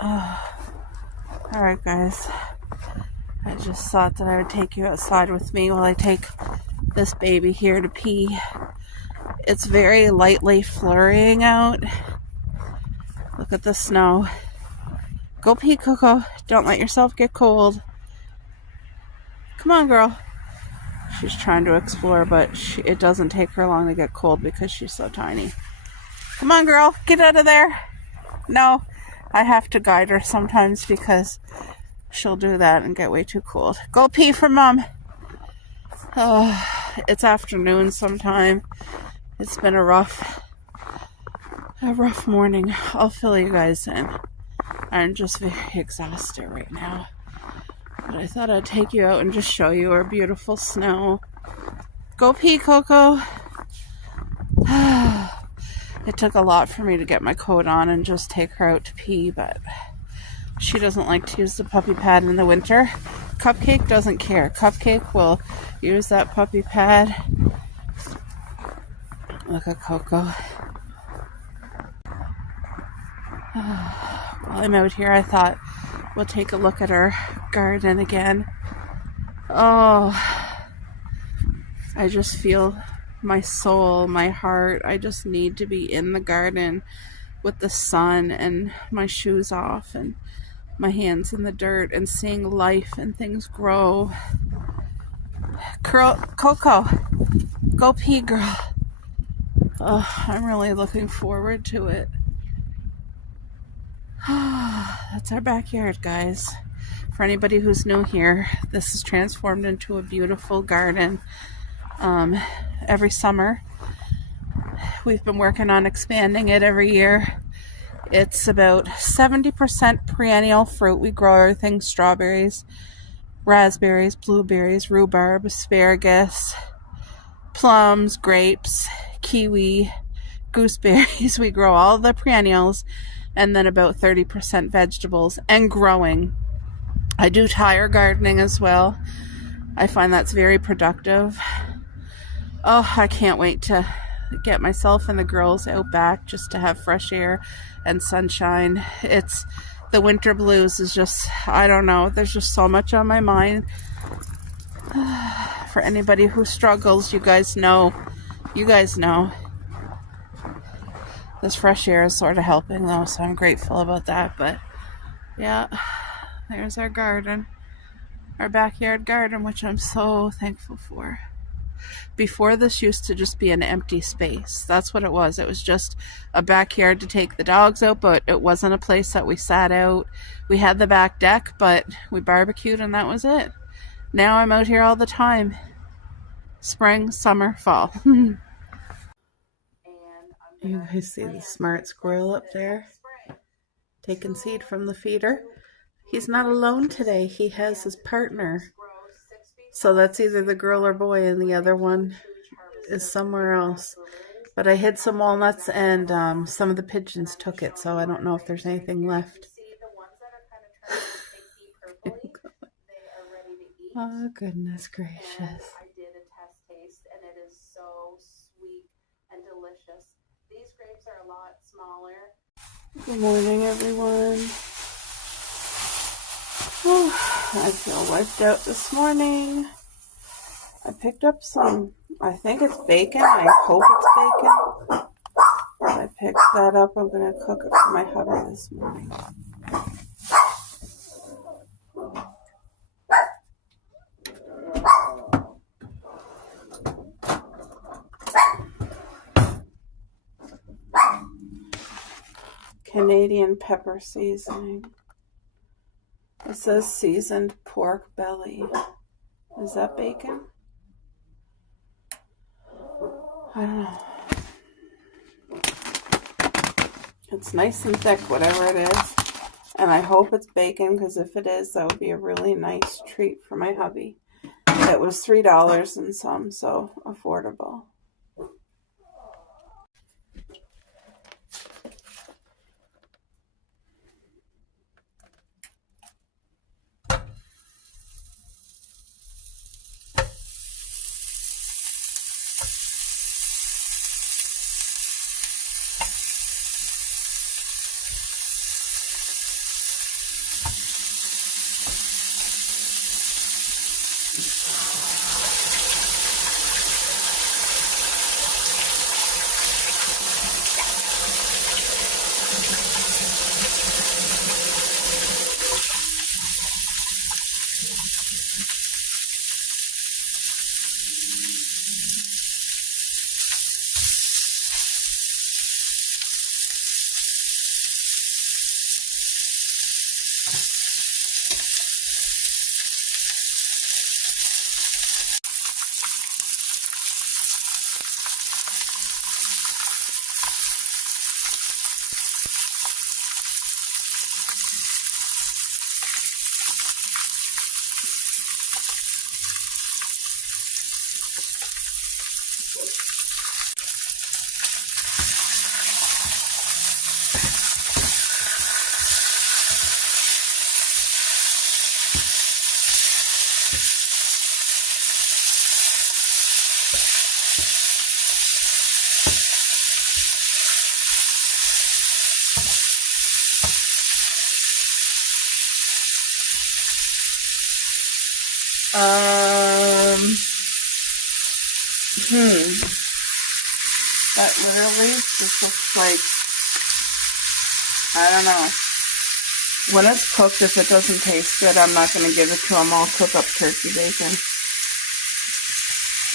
Alright guys, I just thought that I would take you outside with me while I take this baby here to pee. It's very lightly flurrying out. Look at the snow. Go pee, Coco. Don't let yourself get cold. Come on, girl. She's trying to explore, but it doesn't take her long to get cold because she's so tiny. Come on, girl. Get out of there. No, I have to guide her sometimes because she'll do that and get way too cold. Go pee for Mom. Oh, it's afternoon sometime. It's been a rough morning. I'll fill you guys in. I'm just very exhausted right now. But I thought I'd take you out and just show you our beautiful snow. Go pee, Coco. It took a lot for me to get my coat on and just take her out to pee, but she doesn't like to use the puppy pad in the winter. Cupcake doesn't care. Cupcake will use that puppy pad. Look at Coco. While I'm out here, I thought we'll take a look at our garden again. Oh, I just feel my soul, my heart. I just need to be in the garden with the sun and my shoes off and my hands in the dirt and seeing life and things grow. Coco, go pee, girl. Oh, I'm really looking forward to it. That's our backyard, guys. For anybody who's new here, this is transformed into a beautiful garden. Every summer, we've been working on expanding it every year. It's about 70% perennial fruit. We grow everything: strawberries, raspberries, blueberries, rhubarb, asparagus, plums, grapes, kiwi, gooseberries. We grow all the perennials, and then about 30% vegetables, and growing. I do tire gardening as well. I find that's very productive. Oh, I can't wait to get myself and the girls out back just to have fresh air and sunshine. It's the winter blues is just, I don't know, there's just so much on my mind. For anybody who struggles, you guys know. This fresh air is sort of helping though, so I'm grateful about that. But yeah, there's our garden, our backyard garden, which I'm so thankful for. Before, this used to just be an empty space. That's what it was. It was just a backyard to take the dogs out, but it wasn't a place that we sat out. We had the back deck, but we barbecued and that was it. Now I'm out here all the time. Spring, summer, fall. You guys see the smart squirrel up there? Taking seed from the feeder. He's not alone today. He has his partner. So that's either the girl or boy, and the other one is somewhere else. But I hid some walnuts, and some of the pigeons took it, so I don't know if there's anything left. Oh, goodness gracious. I did a test taste, and it is so sweet and delicious. These grapes are a lot smaller. Good morning, everyone. Oh, I feel wiped out this morning. I picked up some, I think it's bacon. I hope it's bacon. I picked that up. I'm going to cook it for my hubby this morning. Canadian pepper seasoning. It says seasoned pork belly. Is that bacon? I don't know. It's nice and thick, whatever it is. And I hope it's bacon, because if it is, that would be a really nice treat for my hubby. It was $3 and some, so affordable. Um, that literally just looks like, I don't know. When it's cooked, if it doesn't taste good, I'm not going to give it to them. I'll cook up turkey bacon.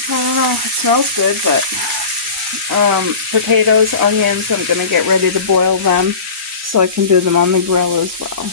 I don't know. It smells good, but potatoes, onions, I'm going to get ready to boil them so I can do them on the grill as well.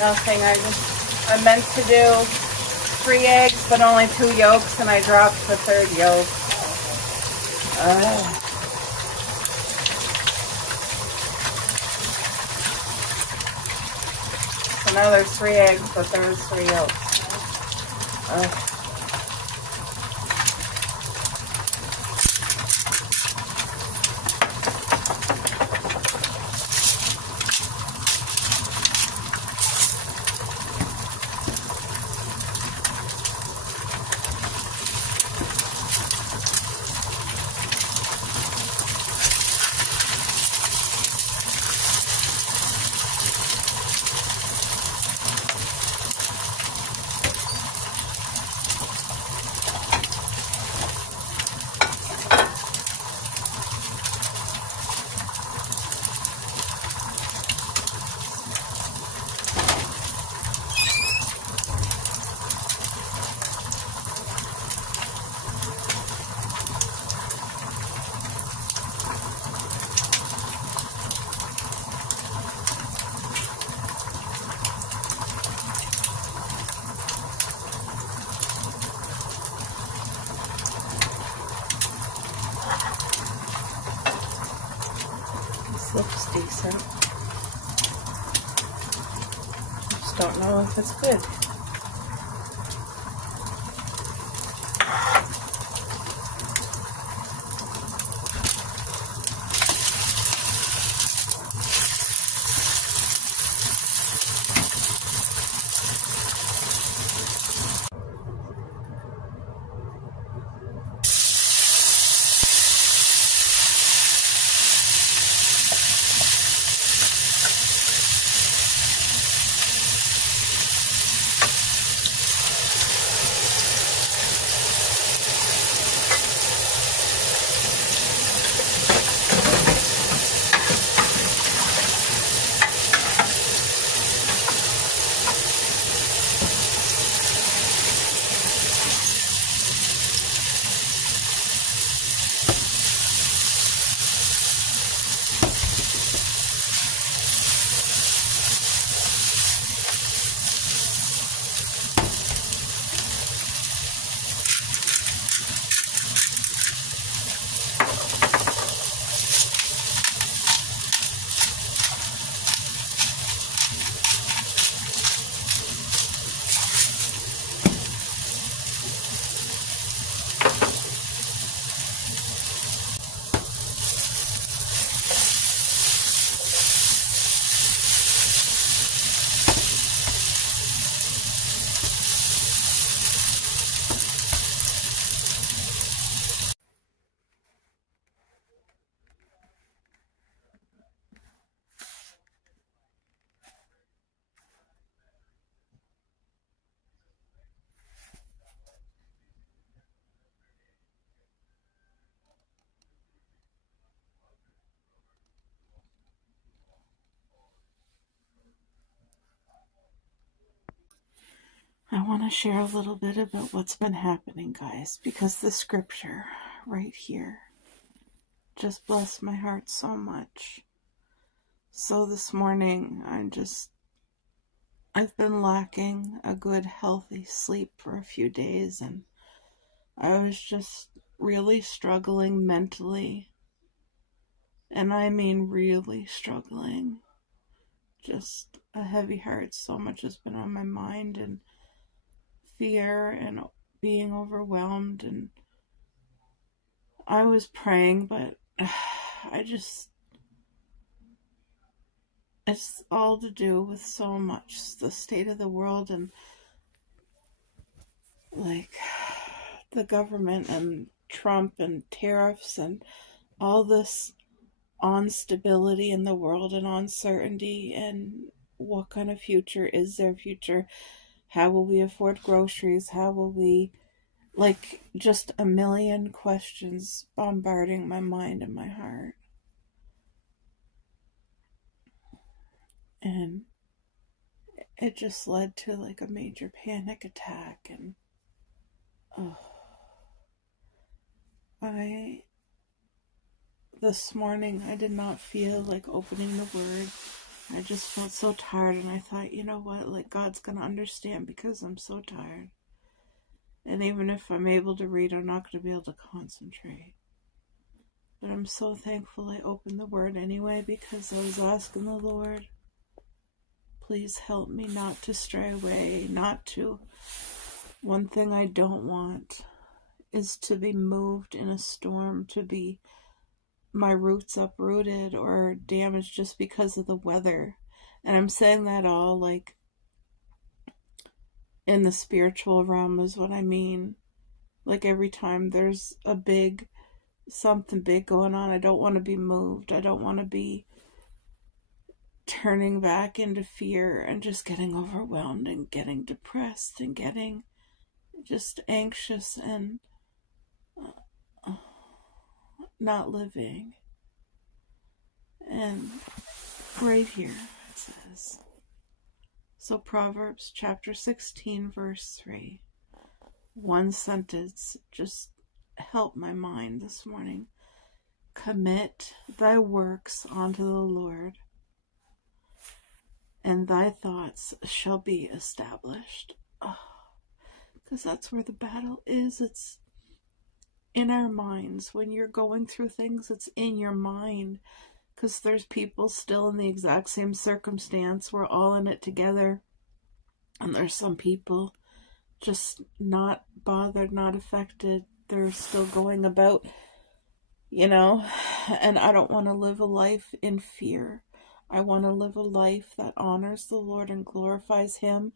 Nothing. I meant to do 3 eggs, but only 2 yolks, and I dropped the 3rd yolk. So now there's 3 eggs, but there's 3 yolks. Looks decent. Just don't know if it's good. I want to share a little bit about what's been happening, guys, because the scripture right here just blessed my heart so much. So this morning, I've been lacking a good, healthy sleep for a few days, and I was just really struggling mentally. And I mean really struggling. Just a heavy heart. So much has been on my mind, and fear and being overwhelmed. And I was praying, but it's all to do with so much the state of the world and like the government and Trump and tariffs and all this instability in the world and uncertainty, and what kind of future is their future? How will we afford groceries? How will we, like, just a million questions bombarding my mind and my heart. And it just led to like a major panic attack. And this morning I did not feel like opening the word. I just felt so tired, and I thought, you know what, like, God's gonna understand because I'm so tired. And even if I'm able to read, I'm not gonna be able to concentrate. But I'm so thankful I opened the word anyway, because I was asking the Lord, please help me not to stray away, one thing I don't want is to be moved in a storm, to be my roots uprooted or damaged just because of the weather. And I'm saying that all like in the spiritual realm is what I mean. Like every time there's something big going on, I don't want to be moved. I don't want to be turning back into fear and just getting overwhelmed and getting depressed and getting just anxious and not living. And right here it says, so Proverbs chapter 16 verse 3, one sentence just helped my mind this morning. Commit thy works unto the Lord, and thy thoughts shall be established. Because that's where the battle is. It's in our minds. When you're going through things, it's in your mind. Because there's people still in the exact same circumstance. We're all in it together. And there's some people just not bothered, not affected. They're still going about, and I don't want to live a life in fear. I want to live a life that honors the Lord and glorifies Him,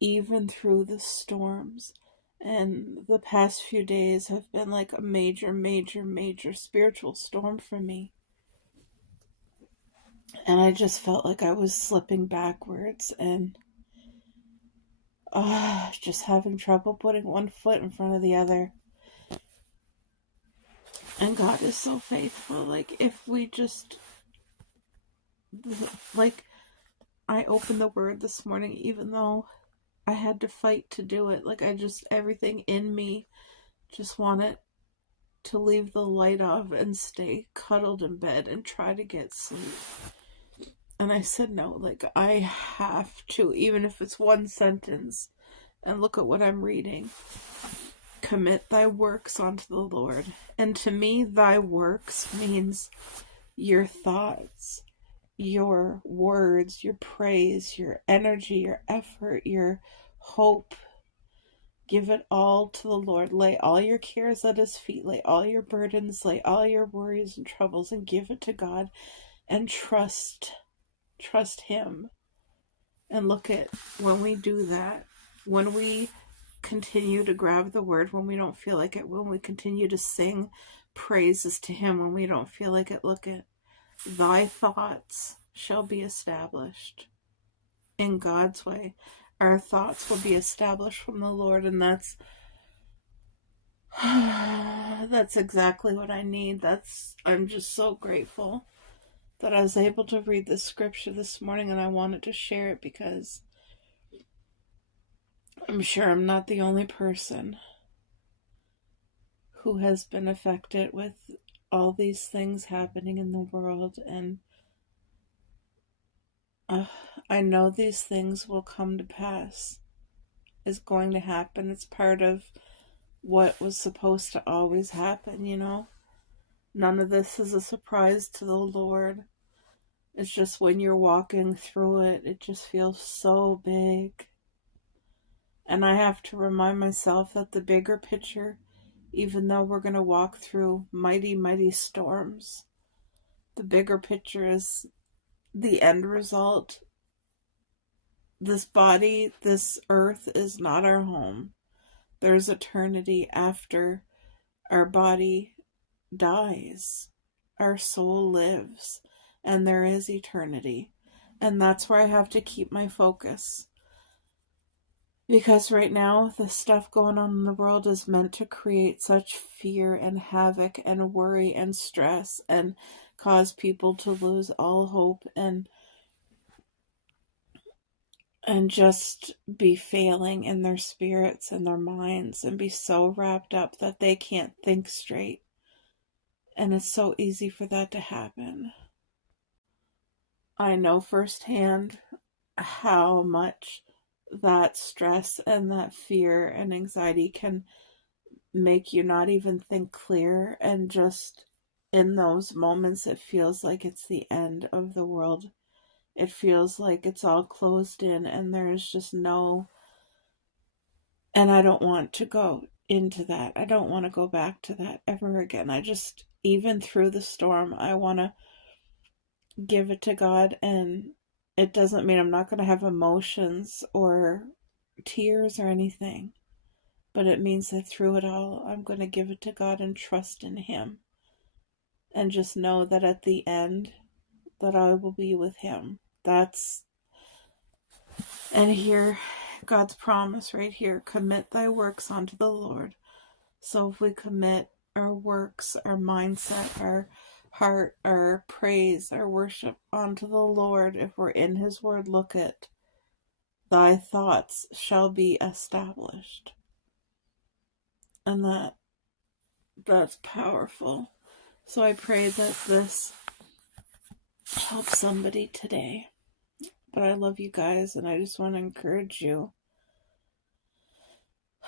even through the storms. And the past few days have been like a major, major, major spiritual storm for me. And I just felt like I was slipping backwards and just having trouble putting one foot in front of the other. And God is so faithful. Like, if we just, like, I opened the word this morning, even though I had to fight to do it. Like, everything in me just wanted to leave the light off and stay cuddled in bed and try to get sleep. And I said, no, like, I have to, even if it's one sentence. And look at what I'm reading. Commit thy works unto the Lord. And to me, thy works means your thoughts, your words, your praise, your energy, your effort, your hope. Give it all to the Lord. Lay all your cares at His feet. Lay all your burdens, lay all your worries and troubles, and give it to God. And trust Him. And look at, when we do that, when we continue to grab the word, when we don't feel like it, when we continue to sing praises to Him, when we don't feel like it, look at, thy thoughts shall be established in God's way. Our thoughts will be established from the Lord, and that's exactly what I need. I'm just so grateful that I was able to read this scripture this morning, and I wanted to share it because I'm sure I'm not the only person who has been affected with all these things happening in the world, and uh, I know these things will come to pass. Is going to happen. It's part of what was supposed to always happen, you know? None of this is a surprise to the Lord. It's just when you're walking through it, it just feels so big. And I have to remind myself that the bigger picture, even though we're going to walk through mighty, mighty storms, the bigger picture is the end result. This body, this earth is not our home. There's eternity after our body dies. Our soul lives, and there is eternity. And that's where I have to keep my focus. Because right now, the stuff going on in the world is meant to create such fear and havoc and worry and stress and cause people to lose all hope and just be failing in their spirits and their minds and be so wrapped up that they can't think straight. And it's so easy for that to happen. I know firsthand how much that stress and that fear and anxiety can make you not even think clear, and just in those moments it feels like it's the end of the world. It feels like it's all closed in and there's just no, and I don't want to go into that. I don't want to go back to that ever again. I just, even through the storm, I want to give it to God. And it doesn't mean I'm not going to have emotions or tears or anything, but it means that through it all, I'm going to give it to God and trust in Him, and just know that at the end, that I will be with Him. And here, God's promise right here, commit thy works unto the Lord. So if we commit our works, our mindset, our heart, our praise, our worship unto the Lord, if we're in His word, look at, thy thoughts shall be established. And that's powerful. So I pray that this helps somebody today. But I love you guys, and I just want to encourage you.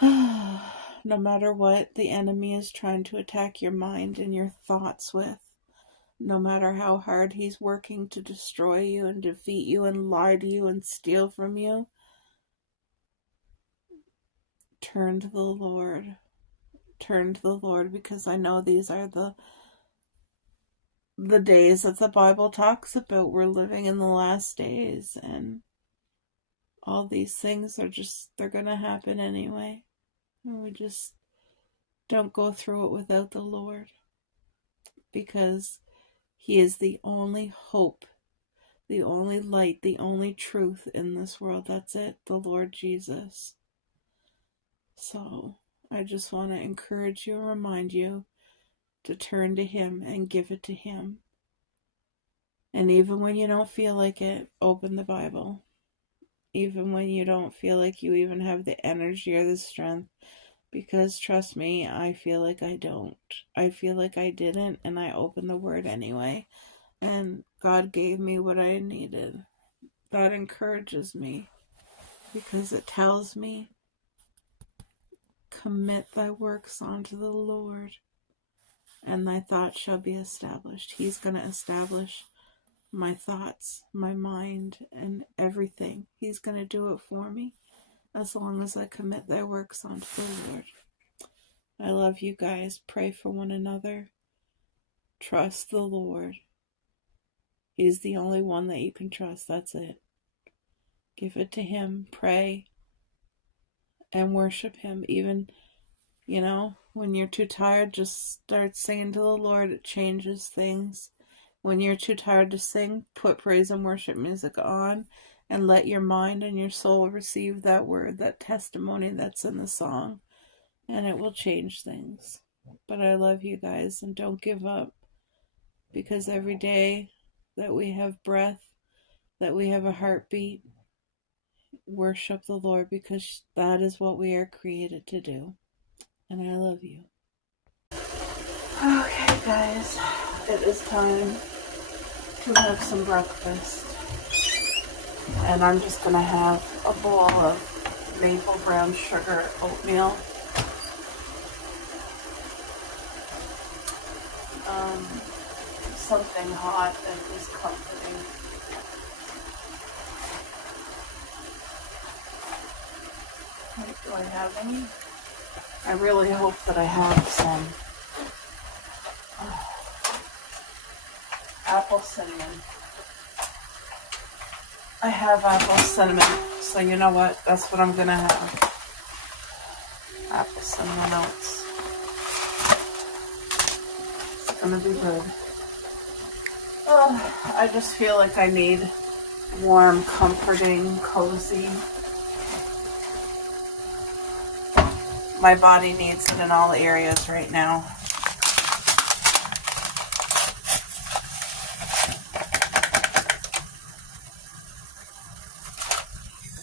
No matter what the enemy is trying to attack your mind and your thoughts with, no matter how hard he's working to destroy you and defeat you and lie to you and steal from you, turn to the Lord. Turn to the Lord, because I know these are the days that the Bible talks about. We're living in the last days, and all these things are just, they're going to happen anyway. And we just don't go through it without the Lord, because He is the only hope, the only light, the only truth in this world. That's it, the Lord Jesus. So I just want to encourage you and remind you to turn to Him and give it to Him. And even when you don't feel like it, open the Bible. Even when you don't feel like you even have the energy or the strength, because trust me, I feel like I don't. I feel like I didn't, and I opened the Word anyway. And God gave me what I needed. That encourages me, because it tells me, commit thy works unto the Lord, and thy thoughts shall be established. He's going to establish my thoughts, my mind, and everything. He's going to do it for me, as long as I commit thy works unto the Lord. I love you guys. Pray for one another. Trust the Lord. He's the only one that you can trust. That's it. Give it to Him. Pray and worship Him. Even, when you're too tired, just start singing to the Lord. It changes things. When you're too tired to sing, put praise and worship music on, and let your mind and your soul receive that word, that testimony that's in the song, and it will change things. But I love you guys, and don't give up, because every day that we have breath, that we have a heartbeat, worship the Lord because that is what we are created to do. And I love you. Okay, guys, it is time to have some breakfast. And I'm just going to have a bowl of maple brown sugar oatmeal. Something hot and is comforting. Wait, do I have any? I really hope that I have some apple cinnamon. I have apple cinnamon, so you know what? That's what I'm gonna have. Apple cinnamon oats. It's gonna be good. I just feel like I need warm, comforting, cozy. My body needs it in all areas right now.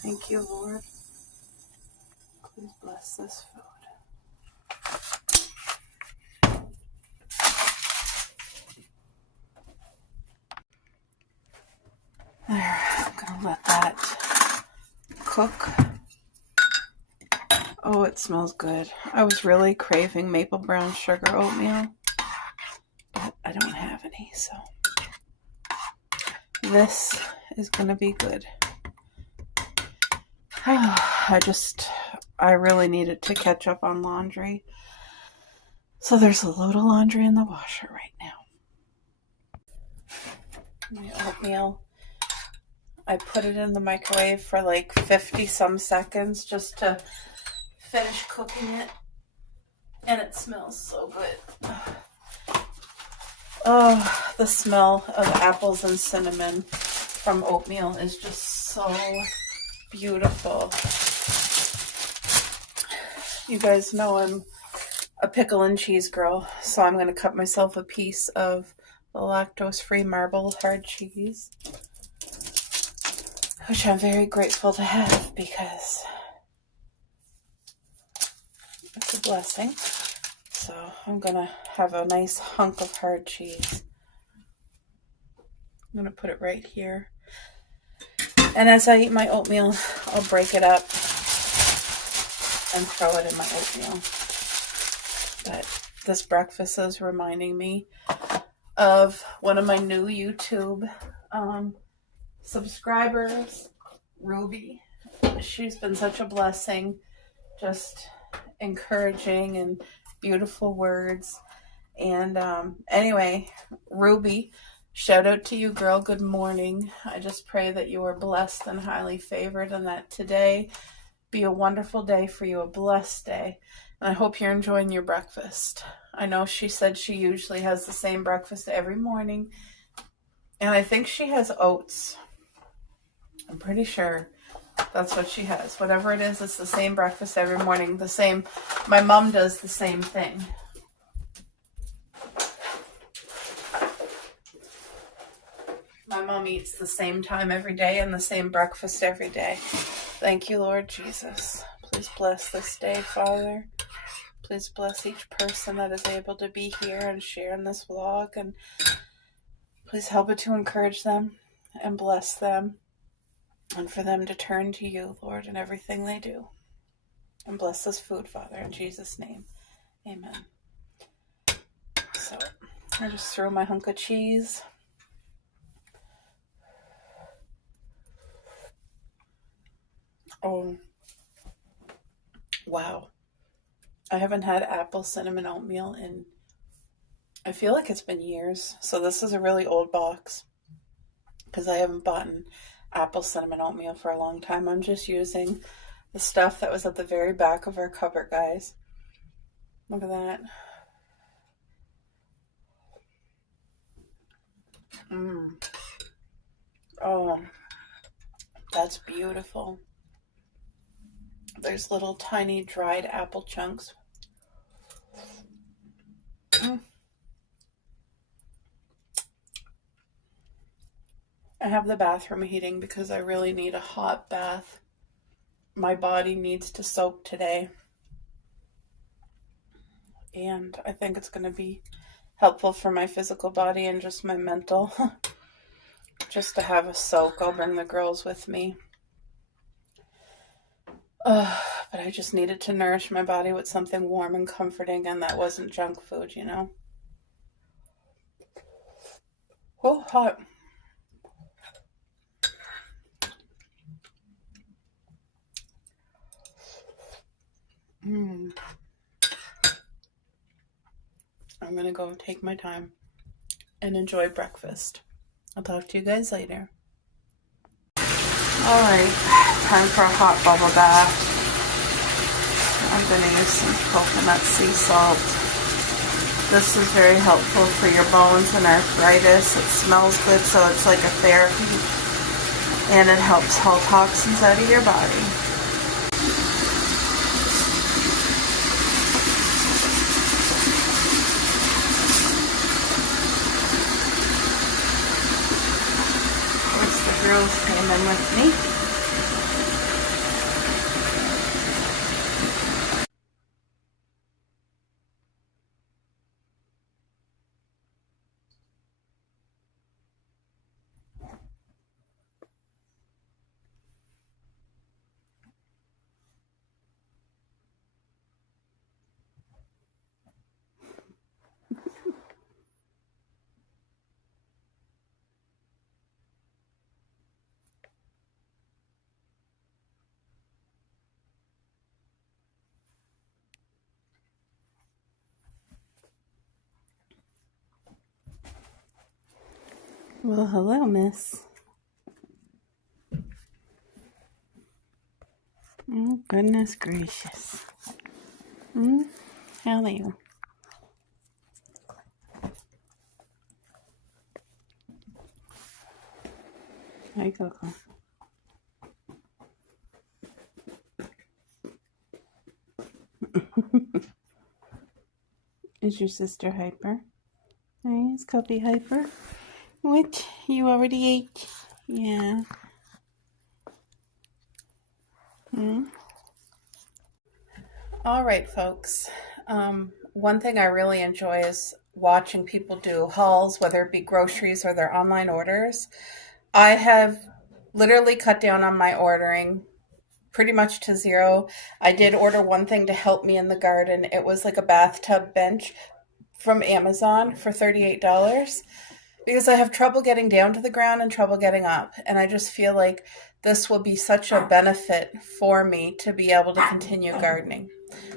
Thank you, Lord. Please bless this food. There, I'm gonna let that cook. Oh, it smells good. I was really craving maple brown sugar oatmeal, but I don't have any, so this is gonna be good. I really needed to catch up on laundry. So there's a load of laundry in the washer right now. My oatmeal. I put it in the microwave for like 50 some seconds just to finish cooking it. And it smells so good. Oh, the smell of apples and cinnamon from oatmeal is just so beautiful. You guys know I'm a pickle and cheese girl, so I'm going to cut myself a piece of the lactose-free marble hard cheese, which I'm very grateful to have because it's a blessing. So I'm going to have a nice hunk of hard cheese. I'm going to put it right here. And as I eat my oatmeal, I'll break it up and throw it in my oatmeal. But this breakfast is reminding me of one of my new YouTube subscribers, Ruby. She's been such a blessing, just encouraging and beautiful words. And anyway, Ruby, shout out to you, girl. Good morning. I just pray that you are blessed and highly favored and that today be a wonderful day for you, a blessed day. And I hope you're enjoying your breakfast. I know she said she usually has the same breakfast every morning. And I think she has oats. I'm pretty sure that's what she has. Whatever it is, it's the same breakfast every morning. The same. My mom does the same thing. My mom eats the same time every day and the same breakfast every day. Thank you, Lord Jesus. Please bless this day, Father. Please bless each person that is able to be here and share in this vlog. And please help it to encourage them and bless them. And for them to turn to you, Lord, in everything they do. And bless this food, Father, in Jesus' name. Amen. So I just throw my hunk of cheese. Oh, wow. I haven't had apple cinnamon oatmeal in, I feel like it's been years. So this is a really old box because I haven't bought an apple cinnamon oatmeal for a long time. I'm just using the stuff that was at the very back of our cupboard, guys. Look at that. Oh, that's beautiful. There's little tiny dried apple chunks. I have the bathroom heating because I really need a hot bath. my body needs to soak today. And I think it's going to be helpful for my physical body and just my mental. Just to have a soak. I'll bring the girls with me. But I just needed to nourish my body with something warm and comforting, and that wasn't junk food, you know? Oh, hot. I'm going to go take my time and enjoy breakfast. I'll talk to you guys later. Alright, time for a hot bubble bath. I'm going to use some coconut sea salt. This is very helpful for your bones and arthritis. It smells good, so it's like a therapy. And it helps haul toxins out of your body. The girls came in with me. Well, hello, miss. Oh, goodness gracious. How are you? Hi, Coco. Is your sister hyper? Hey, is Cubby hyper? What? You already ate? Yeah. All right, folks. One thing I really enjoy is watching people do hauls, whether it be groceries or their online orders. I have literally cut down on my ordering pretty much to zero. I did order one thing to help me in the garden. It was like a bathtub bench from Amazon for $38 because I have trouble getting down to the ground and trouble getting up. And I just feel like this will be such a benefit for me to be able to continue gardening.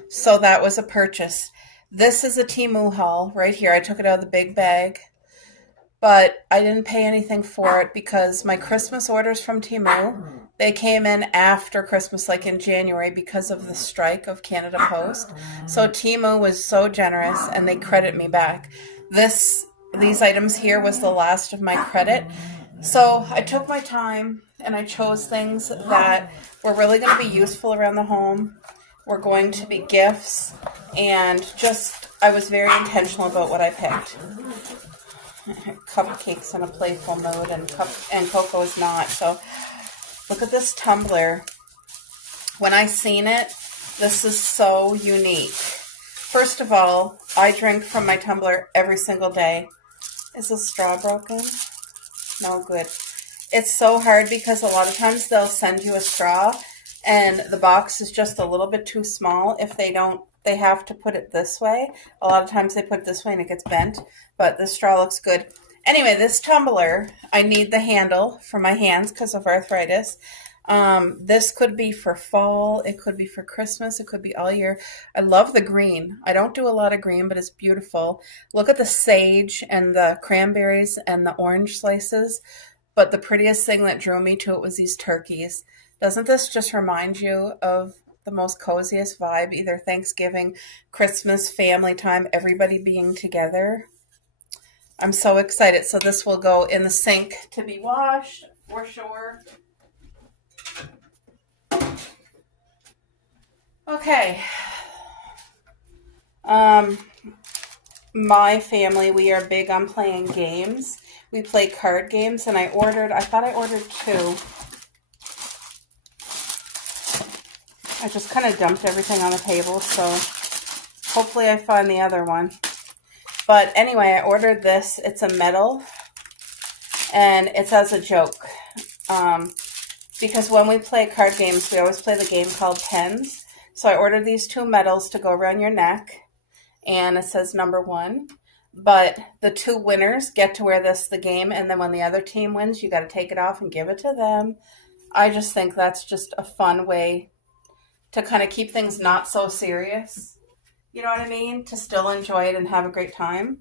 So that was a purchase. This is a Temu haul right here. I took it out of the big bag, but I didn't pay anything for it because my Christmas orders from Temu, they came in after Christmas, like in January, because of the strike of Canada Post. So Temu was so generous and they credit me back. These items here was the last of my credit. So I took my time and I chose things that were really going to be useful around the home, were going to be gifts, and just I was very intentional about what I picked. Cupcakes in a playful mood, and Coco is not. So look at this tumbler. When I seen it, this is so unique. First of all, I drink from my tumbler every single day. Is the straw broken? No, good. It's so hard because a lot of times they'll send you a straw and the box is just a little bit too small. If they don't, they have to put it this way. A lot of times they put it this way and it gets bent, but this straw looks good. Anyway, this tumbler, I need the handle for my hands because of arthritis. This could be for fall. It could be for Christmas. It could be all year. I love the green. I don't do a lot of green, but it's beautiful. Look at the sage and the cranberries and the orange slices. But the prettiest thing that drew me to it was these turkeys. Doesn't this just remind you of the most coziest vibe? Either Thanksgiving, Christmas, family time, everybody being together. I'm so excited. So this will go in the sink to be washed for sure. Okay. My family, we are big on playing games. We play card games, and I thought I ordered 2. I just kind of dumped everything on the table, so hopefully I find the other one. But anyway, I ordered this. It's a medal, and it's as a joke. Because when we play card games, we always play the game called Pens. So I ordered these 2 medals to go around your neck, and it says number 1. But the 2 winners get to wear this the game, and then when the other team wins, you got to take it off and give it to them. I just think that's just a fun way to kind of keep things not so serious. You know what I mean? To still enjoy it and have a great time.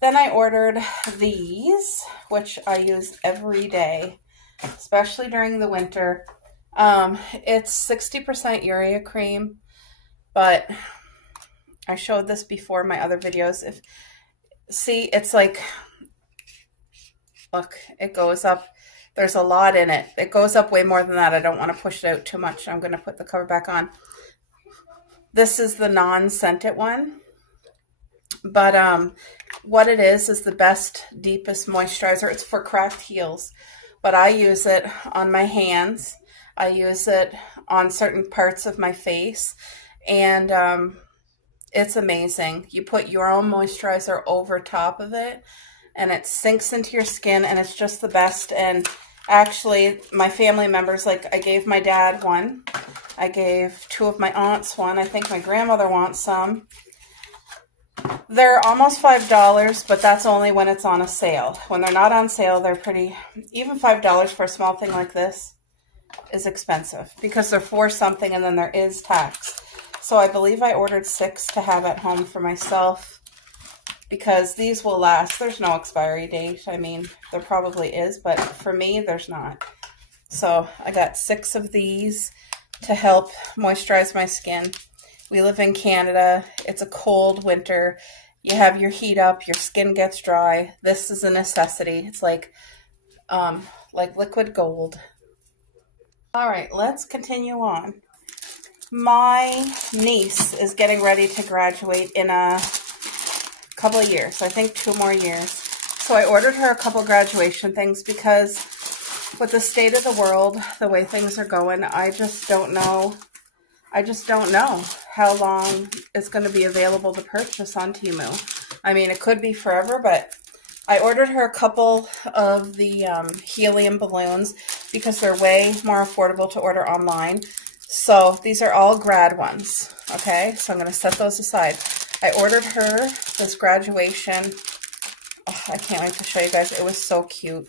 Then I ordered these, which I use every day, especially during the winter. It's 60% urea cream, but I showed this before in my other videos. See, it's like, look, it goes up. There's a lot in it. It goes up way more than that. I don't want to push it out too much. I'm going to put the cover back on. This is the non-scented one. But what it is the best, deepest moisturizer. It's for cracked heels. But I use it on my hands. I use it on certain parts of my face. And it's amazing. You put your own moisturizer over top of it, and it sinks into your skin, and it's just the best. And actually, my family members, like I gave my dad one. I gave 2 of my aunts one. I think my grandmother wants some. They're almost $5, but that's only when it's on a sale. When they're not on sale, they're pretty, even $5 for a small thing like this is expensive because they're for something and then there is tax. So I believe I ordered 6 to have at home for myself because these will last. There's no expiry date. I mean, there probably is, but for me, there's not. So I got 6 of these to help moisturize my skin. We live in Canada. It's a cold winter. You have your heat up, your skin gets dry. This is a necessity. It's like liquid gold. All right, let's continue on. My niece is getting ready to graduate in a couple of years. I think 2 more years. So I ordered her a couple graduation things because with the state of the world, the way things are going, I just don't know how long it's going to be available to purchase on Temu. I mean, it could be forever, but I ordered her a couple of the helium balloons because they're way more affordable to order online. So these are all grad ones, okay? So I'm going to set those aside. I ordered her this graduation. Oh, I can't wait to show you guys. It was so cute.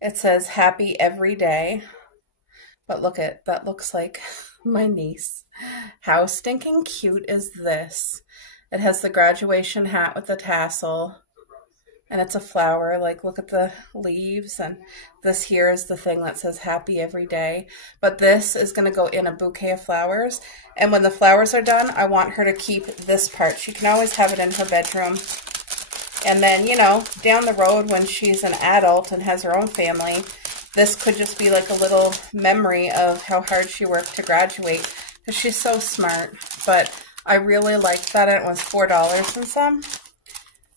It says happy every day. But look at that, looks like my niece. How stinking cute is this? It has the graduation hat with the tassel. And it's a flower. Like, look at the leaves. And this here is the thing that says happy every day. But this is going to go in a bouquet of flowers. And when the flowers are done, I want her to keep this part. She can always have it in her bedroom. And then, you know, down the road when she's an adult and has her own family, this could just be like a little memory of how hard she worked to graduate. Because she's so smart. But I really liked that. It was $4 and some.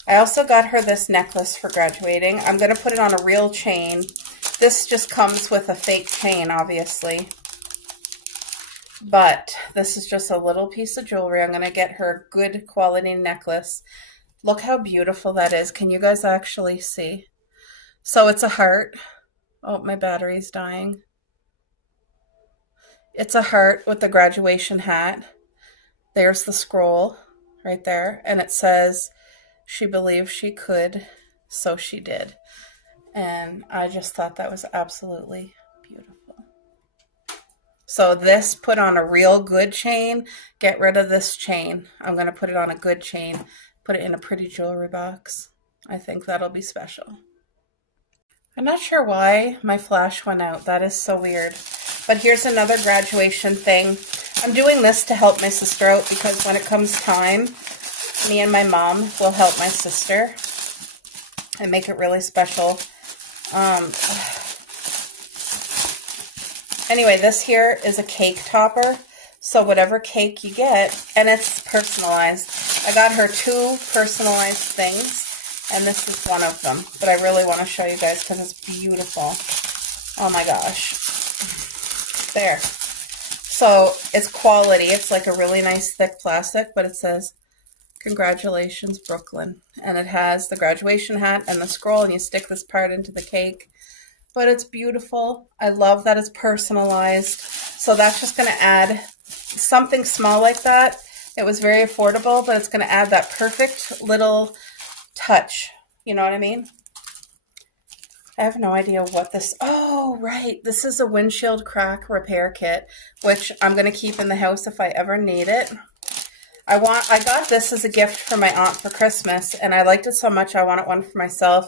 I also got her this necklace for graduating. I'm going to put it on a real chain. This just comes with a fake chain, obviously. But this is just a little piece of jewelry. I'm going to get her a good quality necklace. Look how beautiful that is. Can you guys actually see? So it's a heart. Oh, my battery's dying. It's a heart with the graduation hat. There's the scroll right there. And it says, she believed she could, so she did. And I just thought that was absolutely beautiful. So this, put on a real good chain. Get rid of this chain. I'm going to put it on a good chain. Put it in a pretty jewelry box. I think that'll be special. I'm not sure why my flash went out. That is so weird. But here's another graduation thing. I'm doing this to help my sister out because when it comes time, me and my mom will help my sister and make it really special. Anyway, this here is a cake topper. So whatever cake you get, and it's personalized. I got her 2 personalized things, and this is one of them. But I really want to show you guys because it's beautiful. Oh my gosh. There. So it's quality. It's like a really nice thick plastic, but it says, "Congratulations, Brooklyn." And it has the graduation hat and the scroll, and you stick this part into the cake. But it's beautiful. I love that it's personalized. So that's just going to add something small like that. It was very affordable, but it's going to add that perfect little touch. You know what I mean? I have no idea what this, oh, right. This is a windshield crack repair kit, which I'm going to keep in the house if I ever need it. I got this as a gift for my aunt for Christmas, and I liked it so much I wanted one for myself.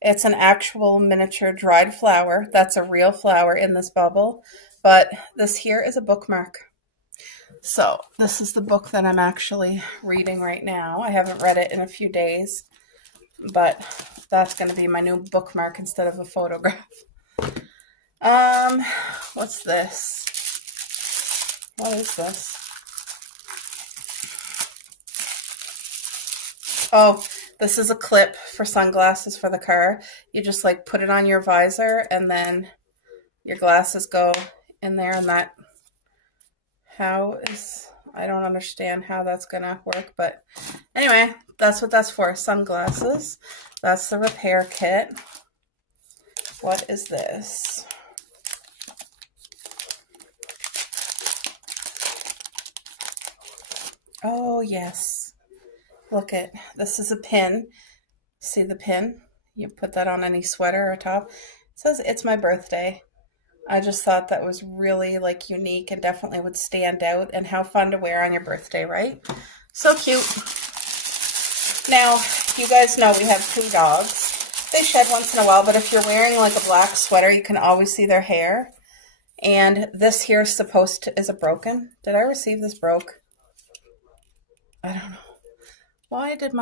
It's an actual miniature dried flower. That's a real flower in this bubble, but this here is a bookmark. So this is the book that I'm actually reading right now. I haven't read it in a few days, but that's going to be my new bookmark instead of a photograph. What's this? What is this? Oh, this is a clip for sunglasses for the car. You just like put it on your visor and then your glasses go in there, and that, I don't understand how that's gonna work, but anyway, that's what that's for, sunglasses. That's the repair kit. What is this? Oh, yes. Look it. This is a pin. See the pin? You put that on any sweater or top. It says, "It's my birthday." I just thought that was really like unique and definitely would stand out, and how fun to wear on your birthday, right? So cute. Now, you guys know we have 2 dogs. They shed once in a while, but if you're wearing like a black sweater, you can always see their hair. And this here is is it broken? Did I receive this broke? I don't know. Why did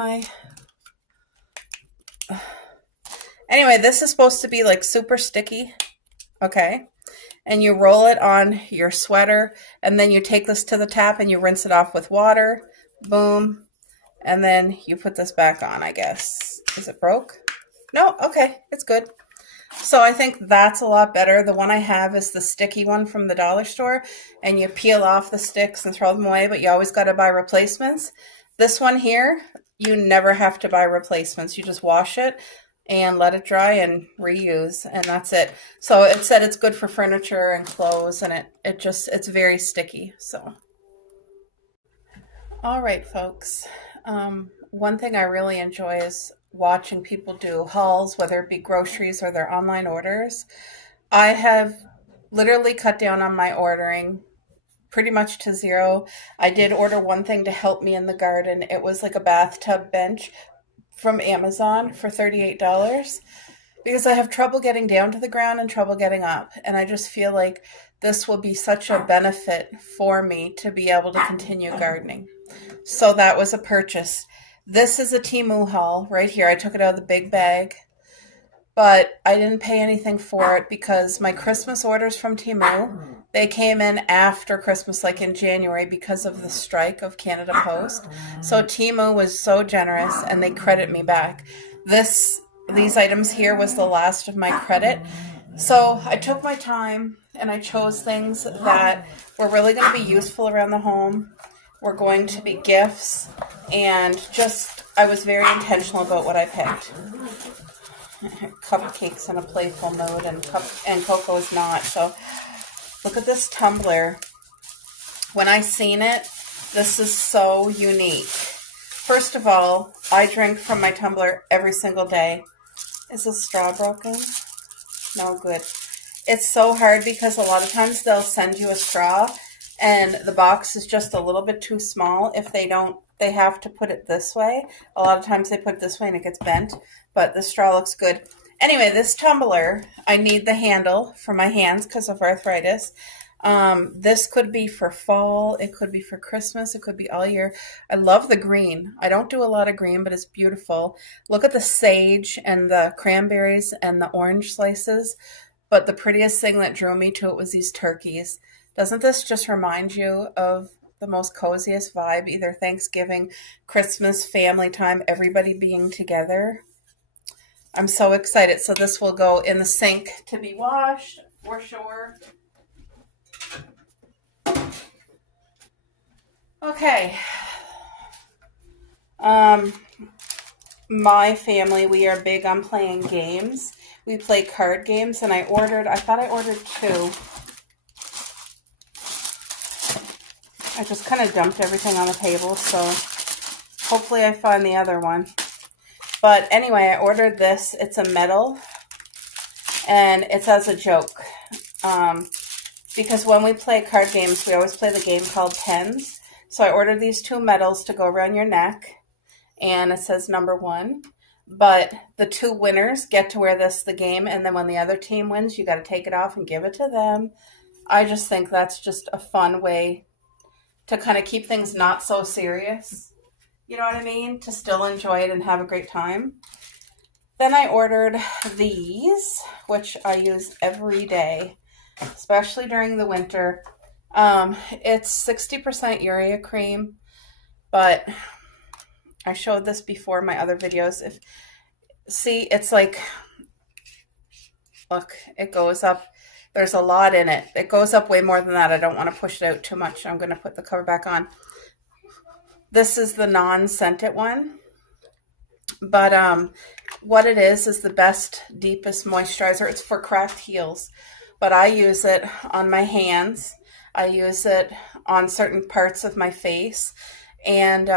Anyway, this is supposed to be like super sticky, okay? And you roll it on your sweater, and then you take this to the tap and you rinse it off with water, boom, and then you put this back on, I guess. Is it broke? No, okay, it's good. So I think that's a lot better. The one I have is the sticky one from the dollar store, and you peel off the sticks and throw them away, but you always got to buy replacements. This one here, you never have to buy replacements. You just wash it and let it dry and reuse, and that's it. So it said it's good for furniture and clothes, and it's very sticky. So, all right, folks. One thing I really enjoy is watching people do hauls, whether it be groceries or their online orders. I have literally cut down on my ordering pretty much to zero. I did order one thing to help me in the garden. It was like a bathtub bench from Amazon for $38 because I have trouble getting down to the ground and trouble getting up. And I just feel like this will be such a benefit for me to be able to continue gardening. So that was a purchase. This is a Temu haul right here. I took it out of the big bag, but I didn't pay anything for it because my Christmas orders from Temu, they came in after Christmas, like in January, because of the strike of Canada Post. So Temu was so generous, and they credit me back. These items here was the last of my credit. So I took my time, and I chose things that were really going to be useful around the home, were going to be gifts, and just I was very intentional about what I picked. Cupcakes in a playful mood, and Coco is not. So look at this tumbler. When I seen it, this is so unique. First of all, I drink from my tumbler every single day. Is the straw broken? No, good. It's so hard because a lot of times they'll send you a straw and the box is just a little bit too small. If they don't, they have to put it this way. A lot of times they put it this way and it gets bent, but the straw looks good. Anyway, this tumbler, I need the handle for my hands because of arthritis. This could be for fall. It could be for Christmas. It could be all year. I love the green. I don't do a lot of green, but it's beautiful. Look at the sage and the cranberries and the orange slices. But the prettiest thing that drew me to it was these turkeys. Doesn't this just remind you of the most coziest vibe? Either Thanksgiving, Christmas, family time, everybody being together. I'm so excited. So this will go in the sink to be washed for sure. Okay. My family, we are big on playing games. We play card games, and I thought I ordered 2. I just kind of dumped everything on the table, so hopefully I find the other one. But anyway, I ordered this. It's a medal, and it's as a joke. Because when we play card games, we always play the game called Pens. So I ordered these 2 medals to go around your neck, and it says number 1. But the 2 winners get to wear this the game, and then when the other team wins, you got to take it off and give it to them. I just think that's just a fun way to kind of keep things not so serious. You know what I mean? To still enjoy it and have a great time. Then I ordered these, which I use every day, especially during the winter. It's 60% urea cream, but I showed this before in my other videos. See, it's like, look, it goes up. There's a lot in it. It goes up way more than that. I don't want to push it out too much. I'm going to put the cover back on. This is the non-scented one. But what it is the best, deepest moisturizer. It's for cracked heels. But I use it on my hands. I use it on certain parts of my face. And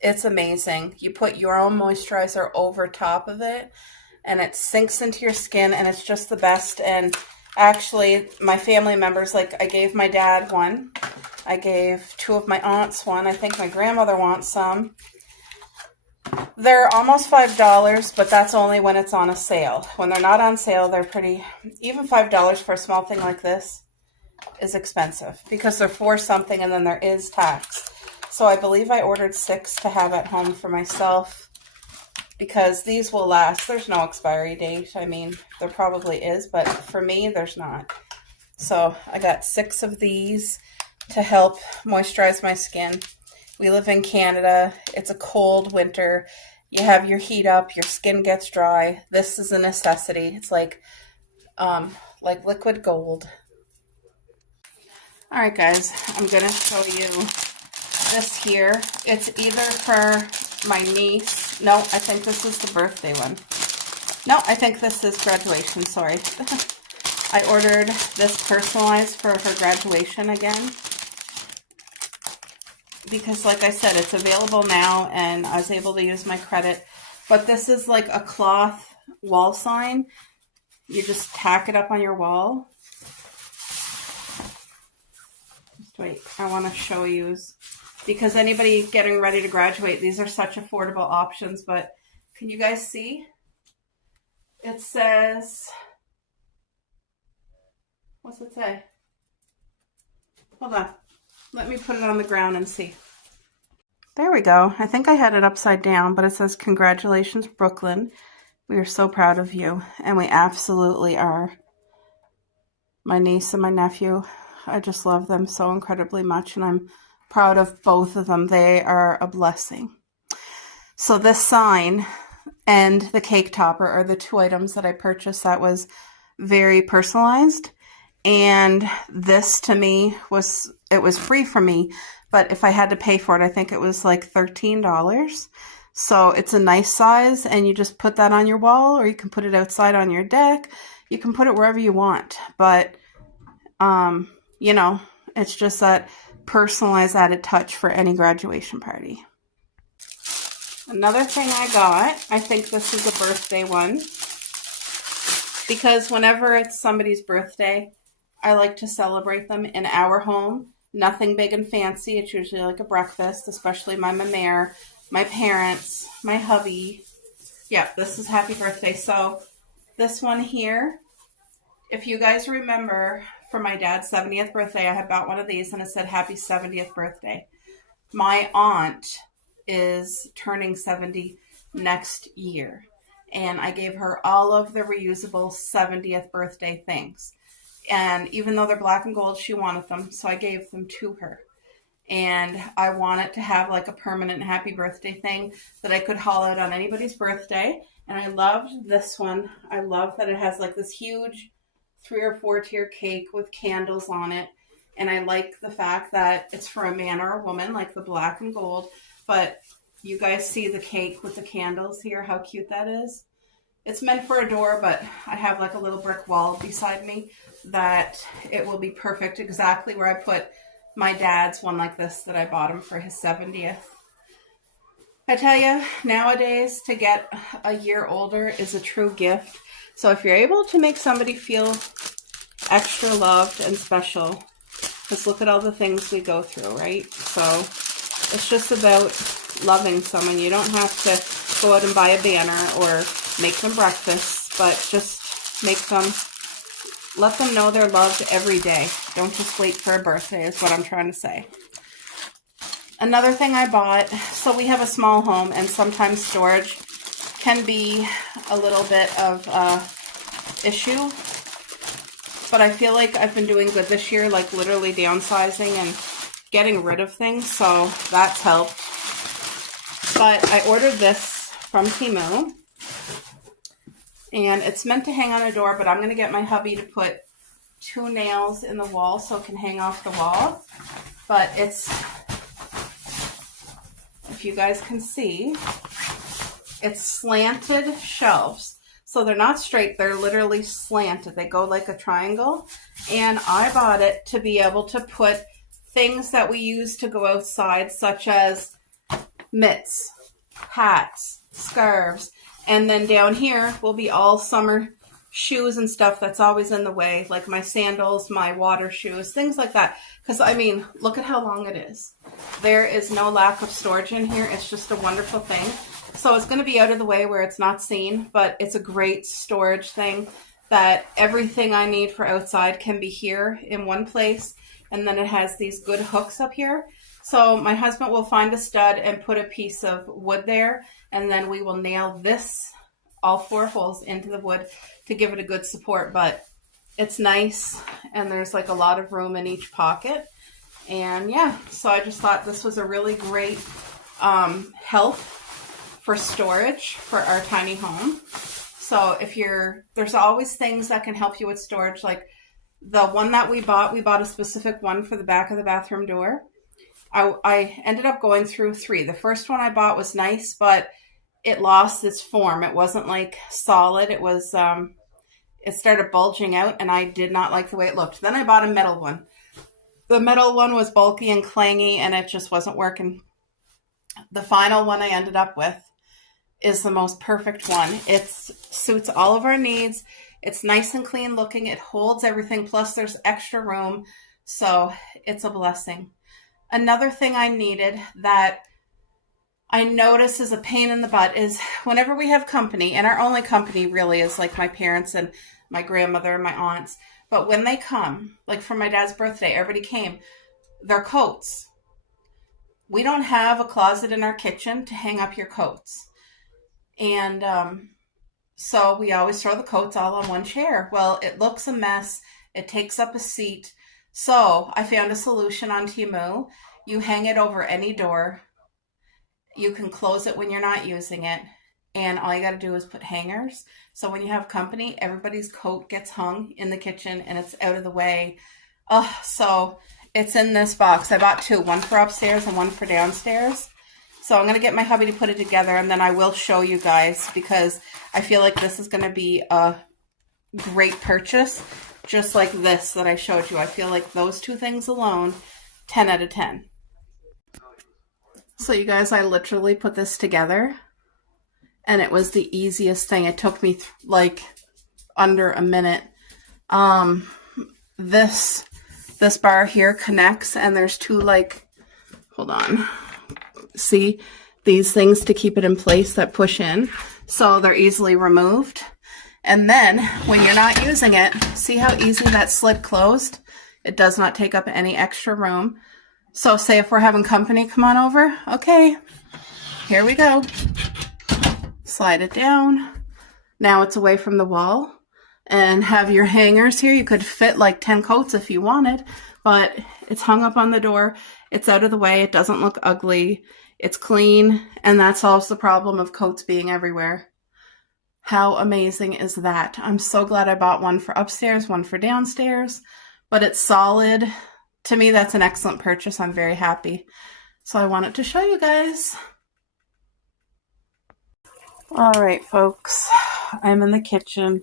it's amazing. You put your own moisturizer over top of it, and it sinks into your skin, and it's just the best. And actually, my family members, like I gave my dad one. I gave 2 of my aunts one. I think my grandmother wants some. They're almost $5, but that's only when it's on a sale. When they're not on sale, they're pretty, even $5 for a small thing like this is expensive because they're for something and then there is tax. So I believe I ordered 6 to have at home for myself because these will last. There's no expiry date. I mean, there probably is, but for me, there's not. So I got 6 of these to help moisturize my skin. We live in Canada. It's a cold winter. You have your heat up, your skin gets dry. This is a necessity. It's like liquid gold. All right, guys, I'm gonna show you this here. It's either for my niece. No, I think this is the birthday one. No, I think this is graduation, sorry. I ordered this personalized for her graduation again. Because like I said, it's available now and I was able to use my credit. But this is like a cloth wall sign. You just tack it up on your wall. Just wait, I want to show you. Because anybody getting ready to graduate, these are such affordable options. But can you guys see? It says, what's it say? Hold on. Let me put it on the ground and see. There we go. I think I had it upside down, but it says, "Congratulations, Brooklyn. We are so proud of you." And we absolutely are. My niece and my nephew, I just love them so incredibly much, and I'm proud of both of them. They are a blessing. So this sign and the cake topper are the 2 items that I purchased that was very personalized. And this to me was free for me, but if I had to pay for it, I think it was like $13. So it's a nice size, and you just put that on your wall, or you can put it outside on your deck. You can put it wherever you want, but you know, it's just that personalized added touch for any graduation party. Another thing I got, I think this is a birthday one, because whenever it's somebody's birthday, I like to celebrate them in our home. Nothing big and fancy. It's usually like a breakfast, especially my mama, my parents, my hubby. Yeah, this is happy birthday. So this one here, if you guys remember, for my dad's 70th birthday, I had bought one of these and it said happy 70th birthday. My aunt is turning 70 next year, and I gave her all of the reusable 70th birthday things. And even though they're black and gold, she wanted them, so I gave them to her. And I wanted to have like a permanent happy birthday thing that I could haul out on anybody's birthday. And I loved this one. I love that it has like this huge 3 or 4 tier cake with candles on it. And I like the fact that it's for a man or a woman, like the black and gold. But you guys see the cake with the candles here, how cute that is? It's meant for a door, but I have like a little brick wall beside me that it will be perfect exactly where I put my dad's one like this that I bought him for his 70th. I tell you, nowadays, to get a year older is a true gift. So if you're able to make somebody feel extra loved and special, because look at all the things we go through, right? So it's just about loving someone. You don't have to go out and buy a banner or make them breakfast, but just let them know they're loved every day. Don't just wait for a birthday is what I'm trying to say. Another thing I bought, so we have a small home and sometimes storage can be a little bit of a issue, but I feel like I've been doing good this year, like literally downsizing and getting rid of things, so that's helped. But I ordered this from Temu, and it's meant to hang on a door, but I'm going to get my hubby to put 2 nails in the wall so it can hang off the wall. But it's, if you guys can see, it's slanted shelves. So they're not straight, they're literally slanted. They go like a triangle. And I bought it to be able to put things that we use to go outside, such as mitts, hats, scarves. And then down here will be all summer shoes and stuff that's always in the way, like my sandals, my water shoes, things like that. Because, I mean, look at how long it is. There is no lack of storage in here. It's just a wonderful thing. So it's going to be out of the way where it's not seen, but it's a great storage thing that everything I need for outside can be here in one place. And then it has these good hooks up here. So my husband will find a stud and put a piece of wood there, and then we will nail this, all 4 holes into the wood to give it a good support. But it's nice, and there's like a lot of room in each pocket. And yeah, so I just thought this was a really great help for storage for our tiny home. So if there's always things that can help you with storage. Like the one that we bought a specific one for the back of the bathroom door. I ended up going through 3. The first one I bought was nice, but it lost its form. It wasn't like solid. It was, it started bulging out, and I did not like the way it looked. Then I bought a metal one. The metal one was bulky and clangy, and it just wasn't working. The final one I ended up with is the most perfect one. It suits all of our needs. It's nice and clean looking. It holds everything. Plus there's extra room. So it's a blessing. Another thing I needed that I notice is a pain in the butt is whenever we have company, and our only company really is like my parents and my grandmother and my aunts. But when they come, like for my dad's birthday, everybody came, their coats. We don't have a closet in our kitchen to hang up your coats. And so we always throw the coats all on one chair. Well, it looks a mess. It takes up a seat. So I found a solution on Temu. You hang it over any door. You can close it when you're not using it. And all you got to do is put hangers. So when you have company, everybody's coat gets hung in the kitchen and it's out of the way. Oh, so it's in this box. I bought 2, one for upstairs and one for downstairs. So I'm going to get my hubby to put it together, and then I will show you guys because I feel like this is going to be a great purchase. Just like this that I showed you. I feel like those 2 things alone, 10 out of 10. So you guys, I literally put this together, and it was the easiest thing. It took me like under a minute. This bar here connects, and there's 2 like, hold on. See these things to keep it in place that push in. So they're easily removed. And then when you're not using it, see how easy that slid closed? It does not take up any extra room. So say if we're having company come on over, okay, here we go. Slide it down. Now it's away from the wall. And have your hangers here. You could fit like 10 coats if you wanted, but it's hung up on the door. It's out of the way. It doesn't look ugly. It's clean, and that solves the problem of coats being everywhere. How amazing is that? I'm so glad I bought one for upstairs, one for downstairs, but it's solid, to me, that's an excellent purchase. I'm very happy. So I wanted to show you guys. All right, folks, I'm in the kitchen.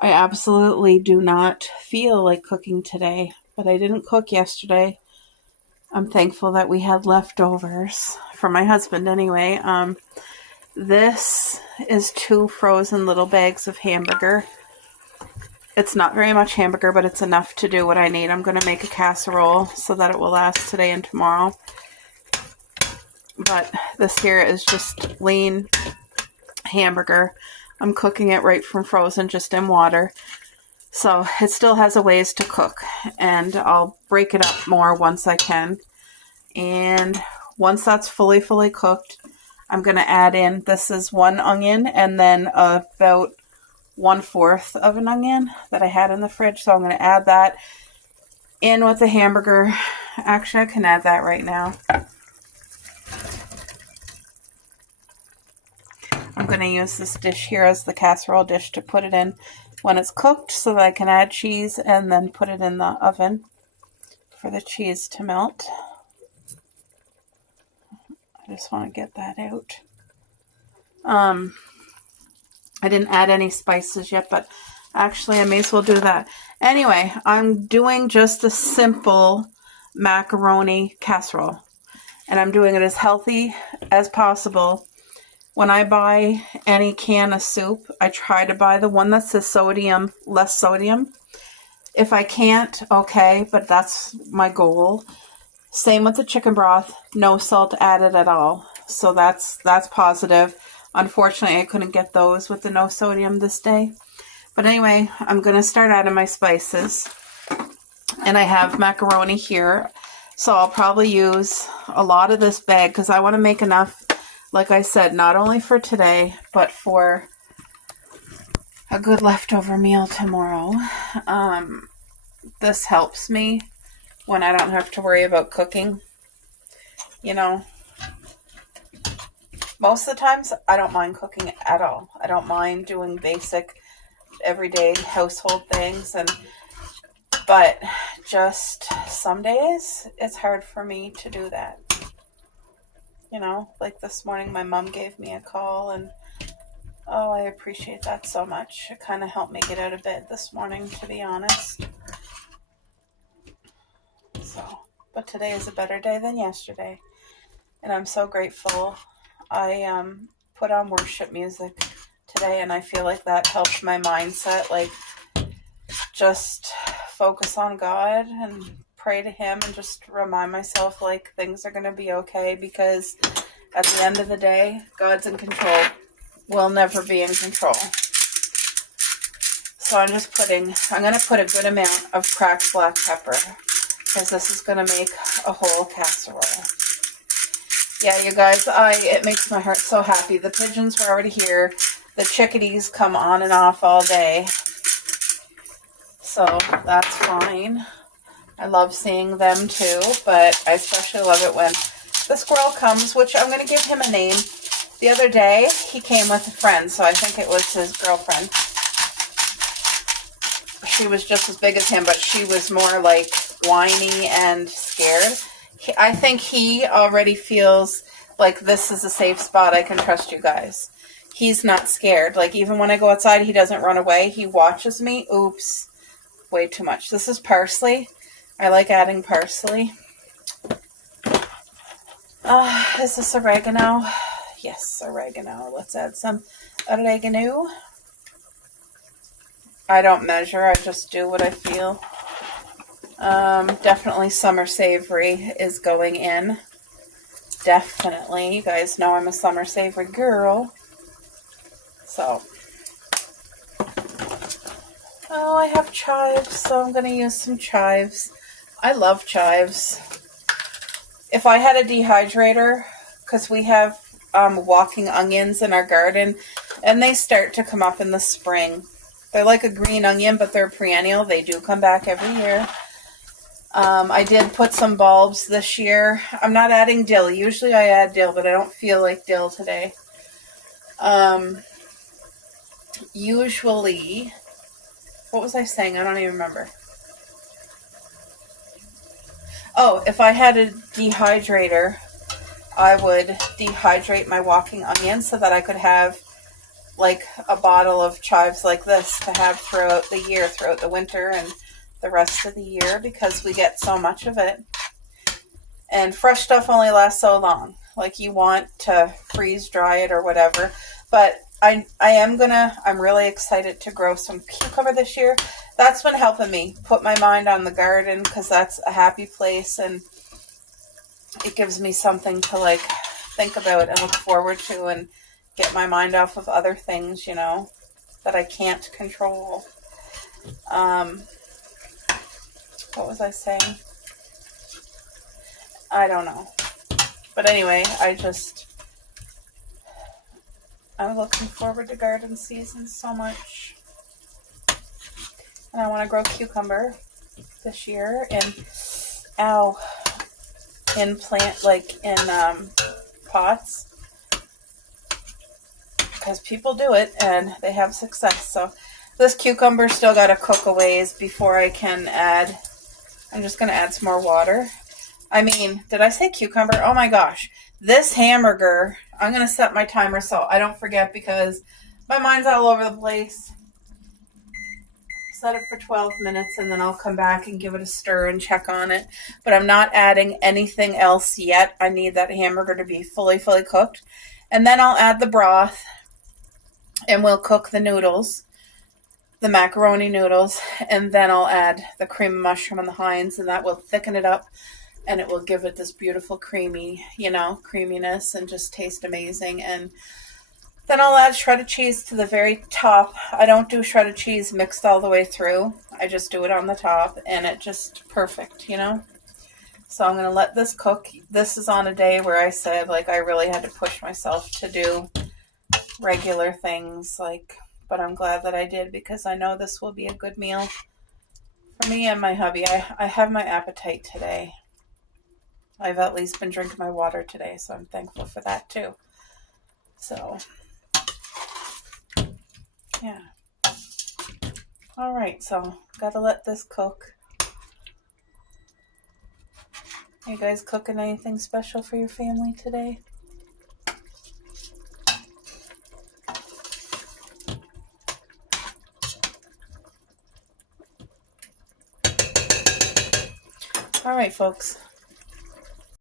I absolutely do not feel like cooking today, but I didn't cook yesterday. I'm thankful that we had leftovers for my husband anyway. This is 2 frozen little bags of hamburger. It's not very much hamburger, but it's enough to do what I need. I'm going to make a casserole so that it will last today and tomorrow. But this here is just lean hamburger. I'm cooking it right from frozen, just in water. So it still has a ways to cook, and I'll break it up more once I can. And once that's fully cooked, I'm going to add in, this is 1 onion and then about 1/4 of an onion that I had in the fridge. So I'm going to add that in with the hamburger. Actually, I can add that right now. I'm going to use this dish here as the casserole dish to put it in when it's cooked so that I can add cheese and then put it in the oven for the cheese to melt. I just want to get that out. I didn't add any spices yet, but actually I may as well do that. Anyway, I'm doing just a simple macaroni casserole, and I'm doing it as healthy as possible. When I buy any can of soup, I try to buy the one that says sodium, less sodium. If I can't, okay, but that's my goal. Same with the chicken broth, no salt added at all. So that's positive. Unfortunately, I couldn't get those with the no sodium this day. But anyway, I'm going to start adding my spices. And I have macaroni here. So I'll probably use a lot of this bag because I want to make enough, like I said, not only for today, but for a good leftover meal tomorrow. This helps me when I don't have to worry about cooking. You know, most of the times I don't mind cooking at all. I don't mind doing basic everyday household things, but just some days it's hard for me to do that. You know, like this morning my mom gave me a call, and oh, I appreciate that so much. It kind of helped me get out of bed this morning, to be honest. So, but today is a better day than yesterday, and I'm so grateful. I put on worship music today, and I feel like that helps my mindset, like just focus on God and pray to Him and just remind myself like things are going to be okay, because at the end of the day, God's in control. We'll never be in control. So I'm going to put a good amount of cracked black pepper, because this is going to make a whole casserole. Yeah, you guys, it makes my heart so happy. The pigeons were already here. The chickadees come on and off all day. So that's fine. I love seeing them too, but I especially love it when the squirrel comes, which I'm going to give him a name. The other day, he came with a friend, so I think it was his girlfriend. She was just as big as him, but she was more like whiny and scared. I think he already feels like this is a safe spot. I can trust you guys. He's not scared. Like, even when I go outside, he doesn't run away. He watches me. Oops. Way too much. This is parsley. I like adding parsley. Is this oregano? Yes, oregano. Let's add some oregano. I don't measure. I just do what I feel. Definitely summer savory is going in. Definitely. You guys know I'm a summer savory girl. So. Oh, I have chives, so I'm going to use some chives. I love chives. If I had a dehydrator, because we have walking onions in our garden, and they start to come up in the spring. They're like a green onion, but they're perennial. They do come back every year. I did put some bulbs this year. I'm not adding dill. Usually I add dill, but I don't feel like dill today. Usually, what was I saying? I don't even remember. Oh, if I had a dehydrator, I would dehydrate my walking onions so that I could have like a bottle of chives like this to have throughout the year, throughout the winter and the rest of the year, because we get so much of it. And fresh stuff only lasts so long. Like, you want to freeze dry it or whatever. But I'm really excited to grow some cucumber this year. That's been helping me put my mind on the garden, because that's a happy place and it gives me something to like think about and look forward to and get my mind off of other things, you know, that I can't control. What was I saying? I don't know. But anyway, I'm looking forward to garden season so much. And I want to grow cucumber this year in pots. Because people do it and they have success. So this cucumber still got to cook a ways before I can add. I'm just going to add some more water. I mean, did I say cucumber? Oh my gosh. This hamburger, I'm going to set my timer so I don't forget, because my mind's all over the place. Set it for 12 minutes and then I'll come back and give it a stir and check on it. But I'm not adding anything else yet. I need that hamburger to be fully cooked. And then I'll add the broth. And we'll cook the noodles, the macaroni noodles, and then I'll add the cream of mushroom and the Heinz, and that will thicken it up, and it will give it this beautiful creaminess and just taste amazing. And then I'll add shredded cheese to the very top. I don't do shredded cheese mixed all the way through. I just do it on the top, and it just perfect, you know? So I'm going to let this cook. This is on a day where I said, like, I really had to push myself to do regular things, but I'm glad that I did, because I know this will be a good meal for me and my hubby. I have my appetite today. I've at least been drinking my water today, so I'm thankful for that too. So, yeah. All right, so gotta let this cook. Are you guys cooking anything special for your family today? All right, folks.